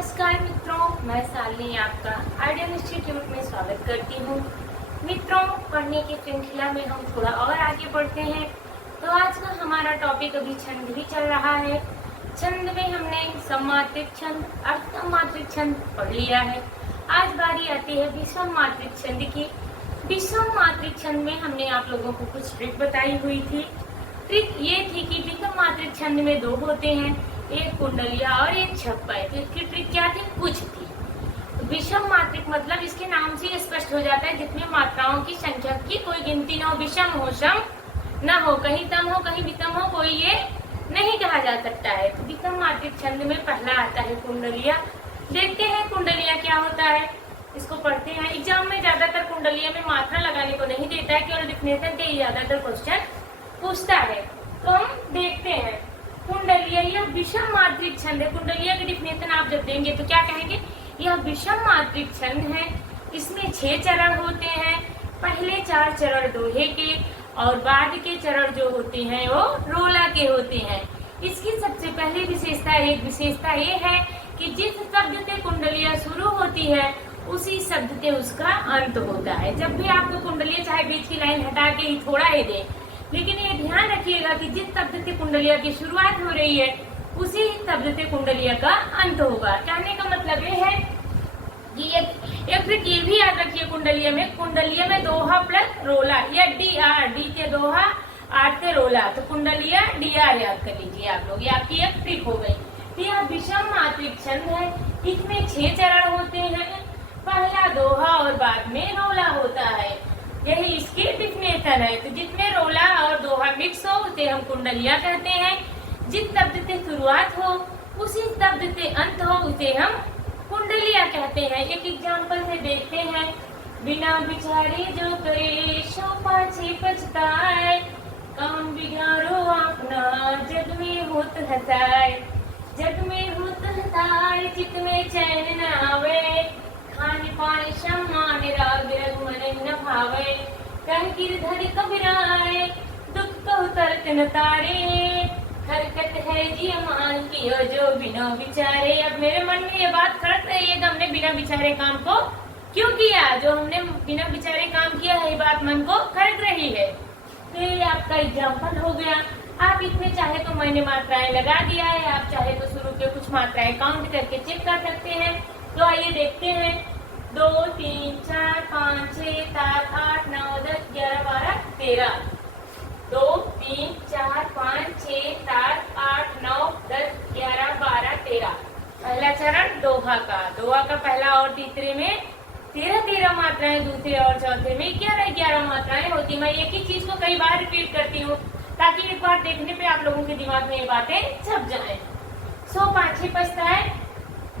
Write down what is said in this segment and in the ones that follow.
नमस्कार मित्रों, मैं शालिनी आपका आइडियल इंस्टीट्यूट में स्वागत करती हूँ। मित्रों, पढ़ने की श्रृंखला में हम थोड़ा और आगे बढ़ते हैं। तो आज का हमारा टॉपिक अभी छंद भी चल रहा है। छंद में हमने सममात्रिक छंद, अर्धसममात्रिक छंद पढ़ लिया है। आज बारी आती है विषम मात्रिक छंद की। विषम मात्रिक छंद में हमने आप लोगों को कुछ ट्रिक बताई हुई थी। ट्रिक ये थी कि विषम मात्रिक छंद में दो होते हैं, एक कुंडलिया और एक छप्पा है। तो इसकी ट्रिक क्या थी? कुछ थी। विषम मात्रिक मतलब इसके नाम से स्पष्ट हो जाता है जितने मात्राओं की संख्या की कोई गिनती न हो, विषम हो, सम न हो, कहीं तम हो कहीं विषम हो, कोई ये नहीं कहा जा सकता है। तो विषम मात्रिक छंद में पहला आता है कुंडलिया। देखते हैं कुंडलिया क्या होता है, इसको पढ़ते हैं। एग्जाम में ज्यादातर कुंडलिया में मात्रा लगाने को नहीं देता है, केवल डिफिनेशन के ज्यादातर क्वेश्चन पूछता है। तो हम देखते हैं कुंडलिया, यह विषम मात्रिक छंद है। कुंडलिया की डिफिनेशन आप जब देंगे तो क्या कहेंगे? यह विषम मात्रिक छंद है। इसमें 6 चरण होते हैं। पहले 4 चरण दोहे के और बाद के चरण जो होते हैं वो रोला के होते हैं। इसकी सबसे पहली विशेषता ये है कि जिस शब्द से कुंडलिया शुरू होती है उसी शब्द से उसका अंत होता है। जब भी आपको कुंडलिया चाहे बीच की लाइन हटा के ही थोड़ा ही दे, लेकिन ये ध्यान रखिएगा कि जिस शब्द से कुंडलिया की शुरुआत हो रही है उसी शब्द से कुंडलिया का अंत होगा। कहने का मतलब ये है कि एक ट्रिक ये भी याद रखिए, कुंडलिया में दोहा प्लस रोला या डी आर, डी से दोहा आर से रोला, तो कुंडलिया डी आर याद कर लीजिए आप लोग। ये आपकी एक ट्रिक हो गई। तो यह विषम मात्रिक छंद है। इसमें 6 चरण होते हैं। पहला दोहा और बाद में रोला होता है। यही इसकी डिफिनेशन है। तो जिसमें रोला और दोहा मिक्स हो उसे हम कुंडलिया कहते हैं। जिस शब्द से शुरुआत हो उसी शब्द से अंत हो उसे हम कुंडलिया कहते हैं। एक एग्जाम्पल से देखते हैं। बिना विचारे जो करे सो पाछे पछताए, काम बिगाड़ो अपना जग में होत हसाए, जग में होत हसाए चित में चैन न आवे, खान पान सम्मान राग रग मन न भावे, कह गिरधर कबराए दुख कहु तर्क न तारे, हरकत है जी मान कियो जो बिना विचारे। अब मेरे मन में ये बात खड़क रही है कि हमने बिना विचारे काम को क्यों किया। जो हमने बिना विचारे काम किया है, ये बात मन को खड़क रही है। तो ये आपका एग्जाम्पल हो गया। आप इसमें चाहे तो मैंने मात्राएं लगा दिया है, आप चाहे तो शुरू के कुछ मात्राएं काउंट करके चेक कर सकते हैं। तो आइए देखते हैं। 2 3 4 5 6 7 8 9 10 11 12 13। 2 3 4 5 6 7 8 9 10 11 12 13। पहला चरण दोहा का पहला और तीसरे में 13 मात्राएं, दूसरे और चौथे में 11 मात्राएं होती। मैं एक ही चीज को कई बार रिपीट करती हूँ ताकि एक बार देखने पे आप लोगों के दिमाग में ये बातें छप जाए। 100 5 6 पछताए,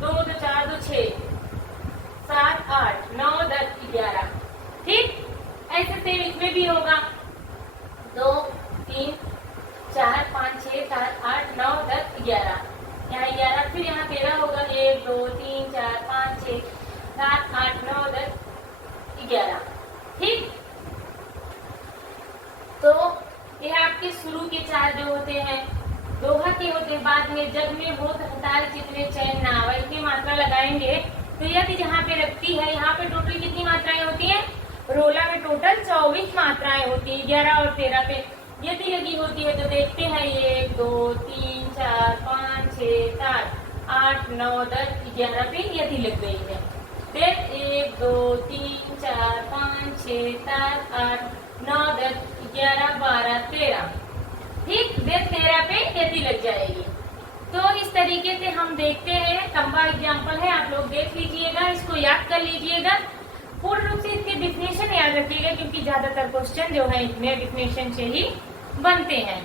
2 2 4 2 6 7 8 9 10 11। ठीक, ऐसे सेम इसमें भी होगा। 2 3 4 5 6 7 8 9 10 11। यहाँ 11, फिर यहाँ 13 होगा। 1 2 3 4 5 6 7 8 9 10 11। ठीक, तो यह आपके शुरू के 4 जो होते हैं दोहा के होते हैं। बाद में जग में होत हतार चित में चैन ना आवे, इतनी मात्रा लगाएंगे। तो यदि जहाँ पे रखती है, यहाँ पे टोटल कितनी मात्राएं होती हैं? रोला में टोटल 24 मात्राएं होती है। 11 और 13 पे यदि लगी होती है। तो देखते हैं 1 2 3 4 5 6 7 8 9 10 11 पे यदि लग गई है। फिर 1 2 3 4 5 6 7 8 9 10 11 12 13। ठीक, फिर 13 पे यदि लग जाएगी। तो इस तरीके से हम देखते हैं। लंबा एग्जाम्पल है, आप लोग देख लीजिएगा, इसको याद कर लीजिएगा। पूर्ण रूप से इसके डिफिनेशन याद रखिएगा क्योंकि ज्यादातर क्वेश्चन जो है इसमें डिफिनेशन से ही बनते हैं।